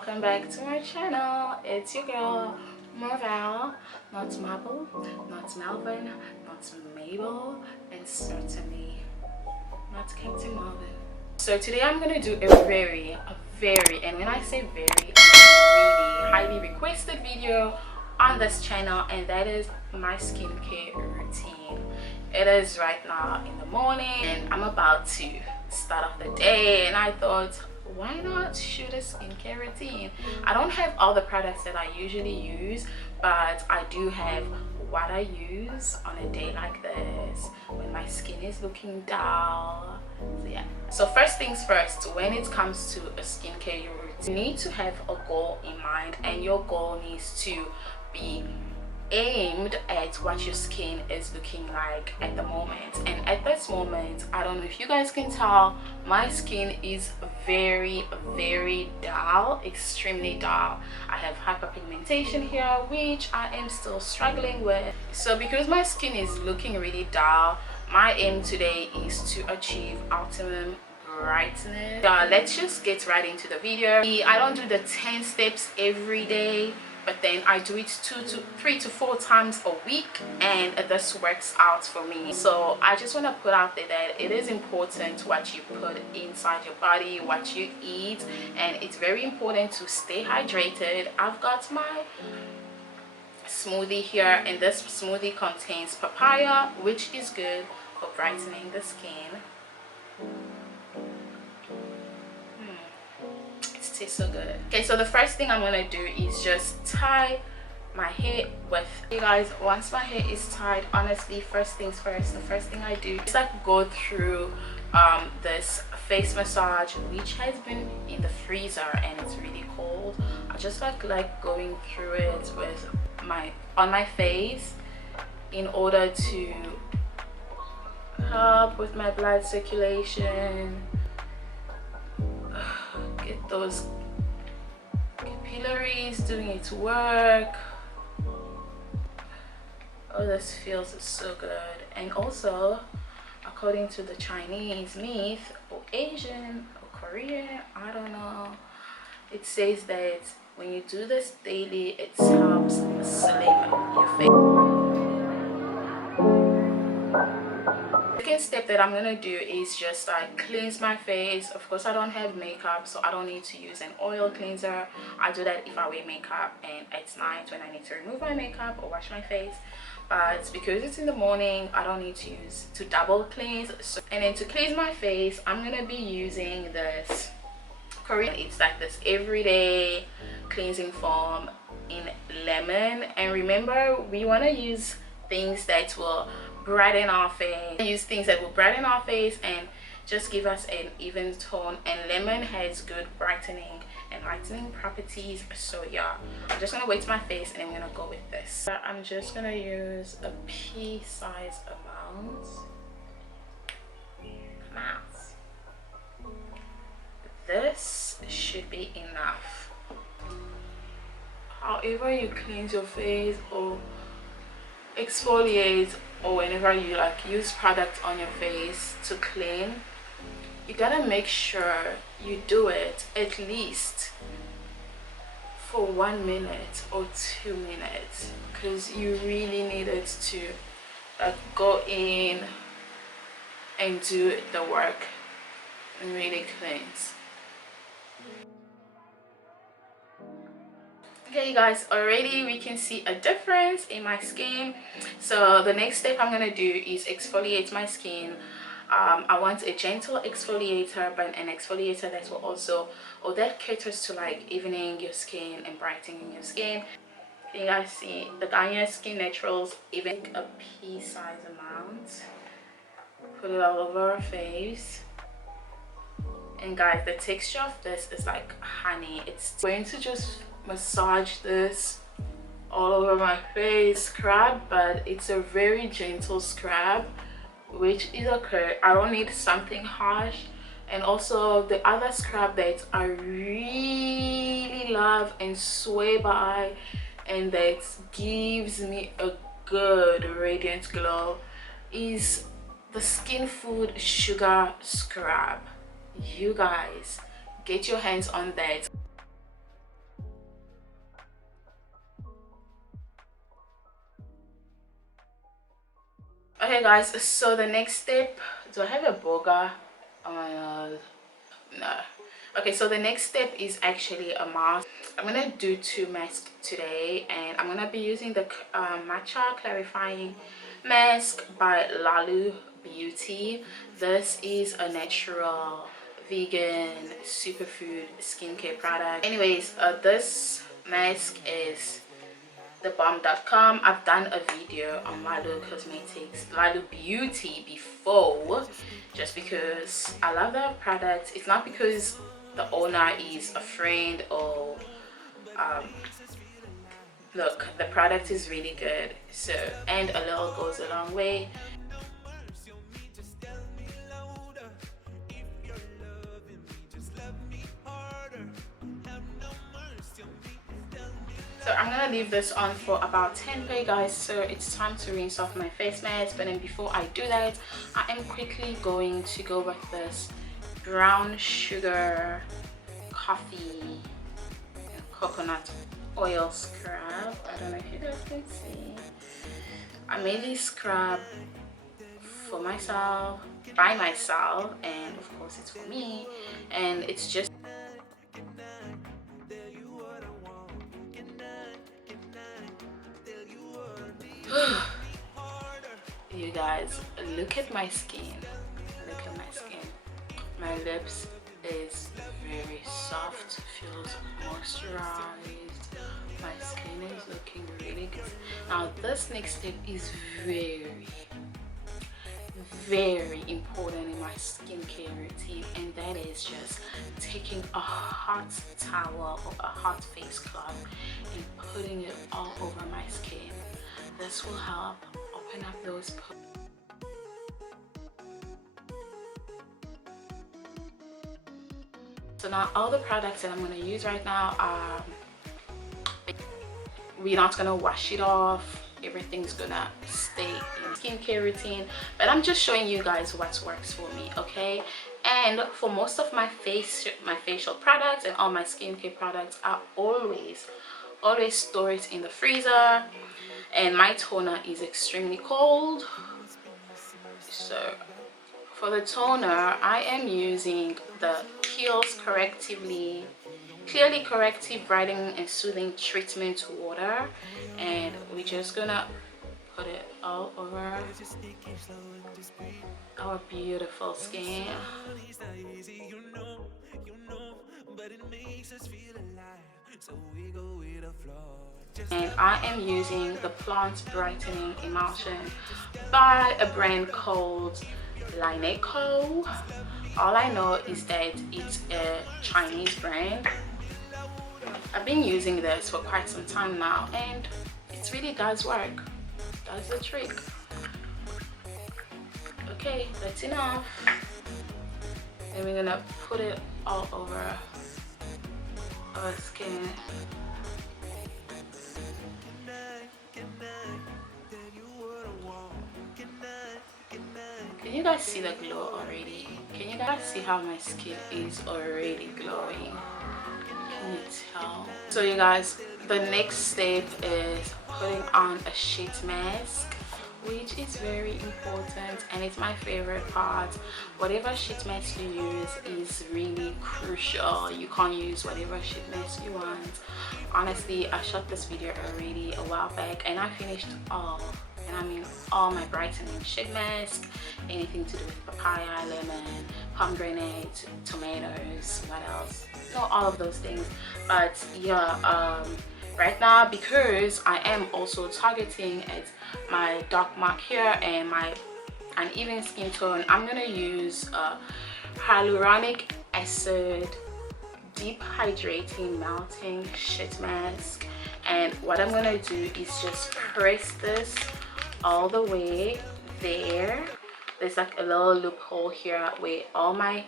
welcome back to my channel. It's your girl Marvel, not Marble, not Melvin, not Mabel, and certainly not Captain Marvin. So today I'm gonna do a very, and when I say very, really highly requested video on this channel, and that is my skincare routine. It is right now in the morning and I'm about to start off the day, and I thought, why not shoot a skincare routine? I don't have all the products that I usually use, but I do have what I use on a day like this when my skin is looking dull. So yeah, so first things first, when it comes to a skincare routine, you need to have a goal in mind, and your goal needs to be aimed at what your skin is looking like at the moment. And at this moment, I don't know if you guys can tell, my skin is very dull, extremely dull. I have hyperpigmentation here, which I am still struggling with. So because my skin is looking really dull, my aim today is to achieve optimum brightness. Let's just get right into the video. I don't do the 10 steps every day, but then I do it 3 to 4 times a week, and this works out for me. So I just want to put out there that it is important what you put inside your body, what you eat, and it's very important to stay hydrated. I've got my smoothie here, and this smoothie contains papaya, which is good for brightening the skin. Tastes so good. Okay, so the first thing I'm gonna do is just tie my hair with, you guys, once my hair is tied, honestly, first things first, the first thing I do is like go through this face massage, which has been in the freezer and it's really cold. I just like going through it with on my face in order to help with my blood circulation, get those capillaries doing its work. Oh, this feels so good. And also, according to the Chinese myth, or Asian or Korean, I don't know, it says that when you do this daily, it helps slim your face. Second step that I'm gonna do is just like cleanse my face. Of course, I don't have makeup, so I don't need to use an oil cleanser. I do that if I wear makeup and at night when I need to remove my makeup or wash my face. But because it's in the morning, I don't need to double cleanse. And then to cleanse my face, I'm gonna be using this Korean, it's like this everyday cleansing foam in lemon. And remember, we want to use things that will brighten our face, and just give us an even tone. And lemon has good brightening and lightening properties. So yeah, I'm just gonna wet my face and I'm gonna go with this. I'm just gonna use a pea size amount. This should be enough. However you cleanse your face or exfoliate, or whenever you like use product on your face to clean, you gotta make sure you do it at least for 1 minute or 2 minutes, because you really need it to go in and do the work and really cleanse. Okay, you guys, already we can see a difference in my skin. So the next step I'm gonna do is exfoliate my skin. I want a gentle exfoliator, but an exfoliator that will also, or that caters to like evening your skin and brightening your skin. You guys see the Garnier Skin Naturals, even a pea size amount. Put it all over our face. And guys, the texture of this is like honey. It's going to just massage this all over my face. Scrub, but it's a very gentle scrub, which is okay. I don't need something harsh. And also the other scrub that I really love and swear by, and that gives me a good radiant glow, is the Skin Food Sugar Scrub. You guys, get your hands on that. Okay guys, so the next step, do I have a boga? Oh my god, no. Okay, so the next step is actually a mask. I'm gonna do 2 masks today, and I'm gonna be using the matcha clarifying mask by Lalu Beauty. This is a natural vegan superfood skincare product. Anyways, this mask is thebomb.com. I've done a video on Lalu Cosmetics, Lalu Beauty before, just because I love that product. It's not because the owner is a friend or look, the product is really good. So, and a little goes a long way. So I'm gonna leave this on for about 10 guys. So it's time to rinse off my face mask, but then before I do that, I am quickly going to go with this brown sugar coffee coconut oil scrub. I don't know if you guys can see. I made this scrub for myself, by myself, and of course it's for me, and it's just you guys, look at my skin. Look at my skin. My lips is very soft, feels moisturized. My skin is looking really good. Now this next step is very important in my skincare routine, and that is just taking a hot towel or a hot face cloth and putting it all over my skin. This will help open up those pores. So now all the products that I'm going to use right now are, we're not going to wash it off. Everything's gonna stay in skincare routine, but I'm just showing you guys what works for me, okay? And for most of my facial products and all my skincare products, I always store it in the freezer, and my toner is extremely cold. So for the toner, I am using the Clearly Corrective Brightening and Soothing Treatment Water, and we're just gonna put it all over our beautiful skin. And I am using the Plant Brightening Emulsion by a brand called Lalu. All I know is that it's a Chinese brand. I've been using this for quite some time now, and it really does work. That's the trick. Okay, that's enough. And we're gonna put it all over our skin. Can you guys see the glow already? Can you guys see how my skin is already glowing? Can you tell? So you guys, the next step is putting on a sheet mask, which is very important, and it's my favorite part. Whatever sheet mask you use is really crucial. You can't use whatever sheet mask you want. Honestly, I shot this video already a while back, and I finished all, and I mean all, my brightening sheet mask, anything to do with papaya, lemon, pomegranate, tomatoes, what else, not all of those things. But yeah, right now, because I am also targeting at my dark mark here and my uneven skin tone, I'm gonna use hyaluronic acid deep hydrating melting sheet mask. And what I'm gonna do is just press this all the way there. There's like a little loophole here where all my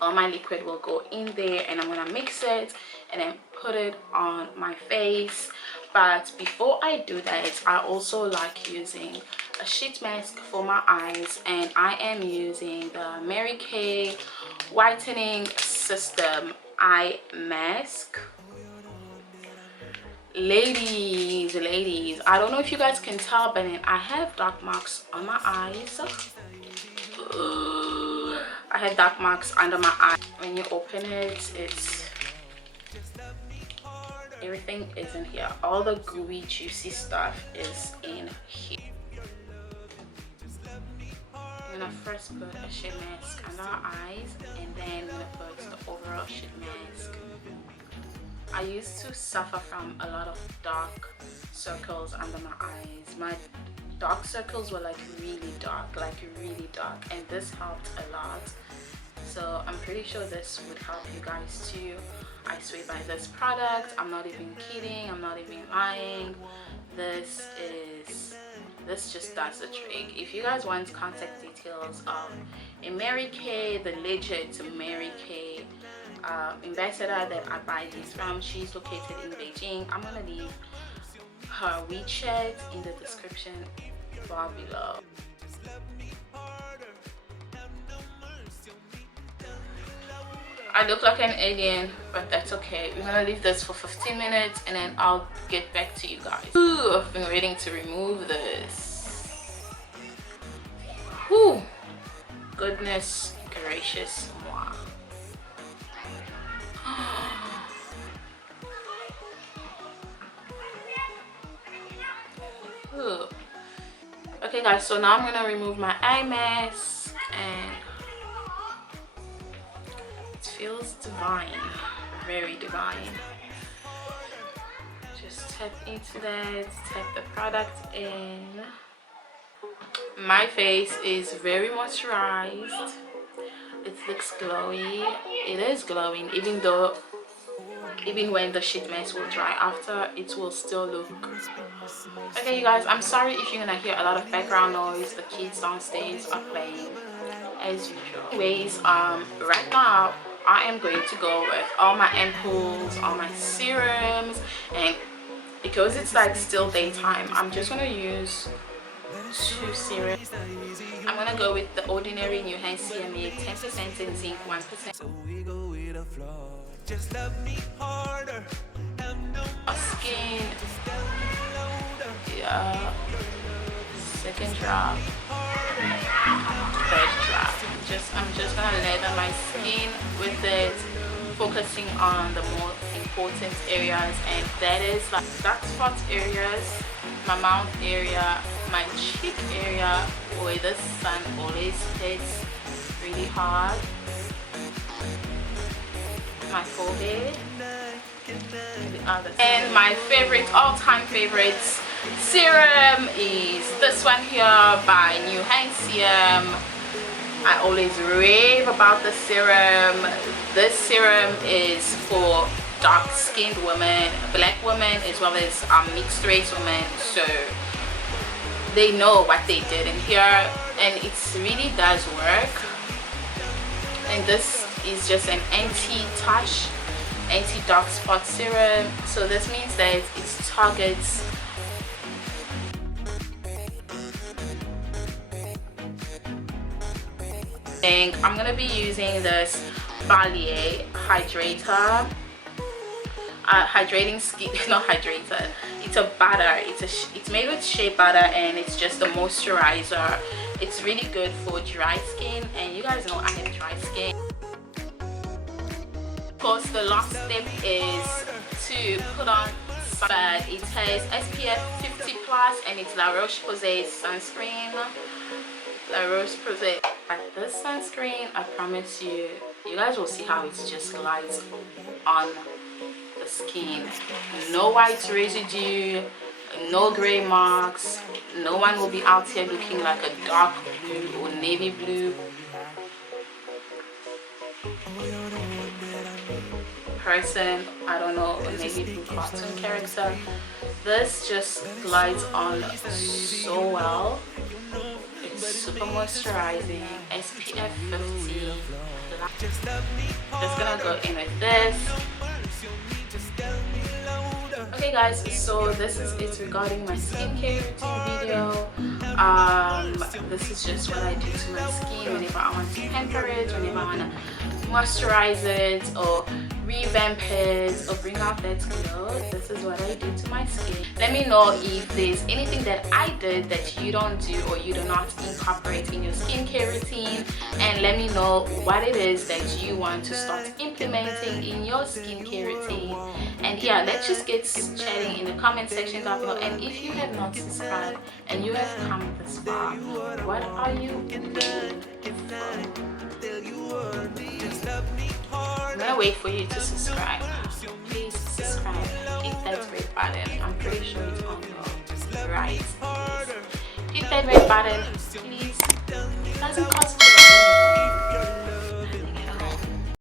liquid will go in there, and I'm gonna mix it and then put it on my face. But before I do that, I also like using a sheet mask for my eyes, and I am using the Mary Kay Whitening System eye mask. Ladies, I don't know if you guys can tell, but I have dark marks on my eyes. I have dark marks under my eye. When you open it, it's everything is in here. All the gooey juicy stuff is in here. I'm gonna first put a sheet mask under our eyes, and then I'm gonna put the overall sheet mask. I used to suffer from a lot of dark circles under my eyes. My dark circles were like really dark, and this helped a lot. So I'm pretty sure this would help you guys too. I swear by this product. I'm not even kidding, I'm not even lying. This just does the trick. If you guys want contact details of a Mary Kay, the legit Mary Kay ambassador that I buy these from, she's located in Beijing. I'm gonna leave her WeChat in the description bar below. I look like an alien, but that's okay. We're gonna leave this for 15 minutes and then I'll get back to you guys. Ooh, I've been waiting to remove this. Whew. Goodness gracious moi. Ooh. Okay guys, so now I'm gonna remove my eye mask, and it feels divine, very divine. Just tap into that, tap the product in. My face is very moisturized. It looks glowy. It is glowing, even when the sheet mask will dry after, it will still look. Okay you guys, I'm sorry if you're gonna hear a lot of background noise. The kids downstairs are playing as usual. Anyways, right now I am going to go with all my ampoules, all my serums, and because it's like still daytime, I'm just gonna use 2 serums. I'm gonna go with the ordinary Nuhanciam 10% and zinc 1%. Just love me harder. Skin, yeah, second drop, third drop. I'm just gonna lay on my skin with it, focusing on the most important areas, and that is like dark spot areas, my mouth area, my cheek area where the sun always hits really hard, my forehead, and my favorite, all-time favorite serum is this one here by Nuhanciam. I always rave about the serum. This serum is for dark-skinned women, black women, as well as mixed race women, so they know what they did in here, and it really does work. And this is just an anti-tache, anti-dark spot serum, so this means that it targets and I'm gonna be using this Garnier hydrator, hydrating skin, not hydrator, it's a butter, it's made with shea butter, and it's just a moisturizer. It's really good for dry skin, and you guys know I have dry skin. Of course, the last step is to put on, but it has SPF 50+, and it's La Roche-Posay sunscreen. La Roche-Posay. But this sunscreen, I promise you, you guys will see how it just glides on the skin. No white residue, no gray marks. No one will be out here looking like a dark blue or navy blue person, I don't know, a navy blue cartoon character. This just glides on so well. It's super moisturizing, SPF 50. Just gonna go in with this. Okay guys, so this is it regarding my skincare routine video. This is just what I do to my skin whenever I want to pamper it, whenever I want to moisturize it or revamp it or bring out that glow. This is what I do to my skin. Let me know if there's anything that I did that you don't do or you do not incorporate in your skincare routine, and let me know what it is that you want to start implementing in your skincare routine. And yeah, let's just get chatting in the comment section down below. And if you have not subscribed and you have come this far, what are you waiting for? I'm gonna wait for you to subscribe. Please subscribe, hit that red button. I'm pretty sure it's on your right. Hit that red button, please. It doesn't cost you